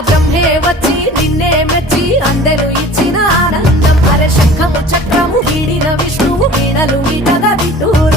బ్రహ్మే వచ్చి నిన్నే మెచ్చి అందెలు ఇచ్చిన ఆనందం. అరే శంఖము చక్రము వీడిన విష్ణువు వీణలు ఇటగా విటూరు.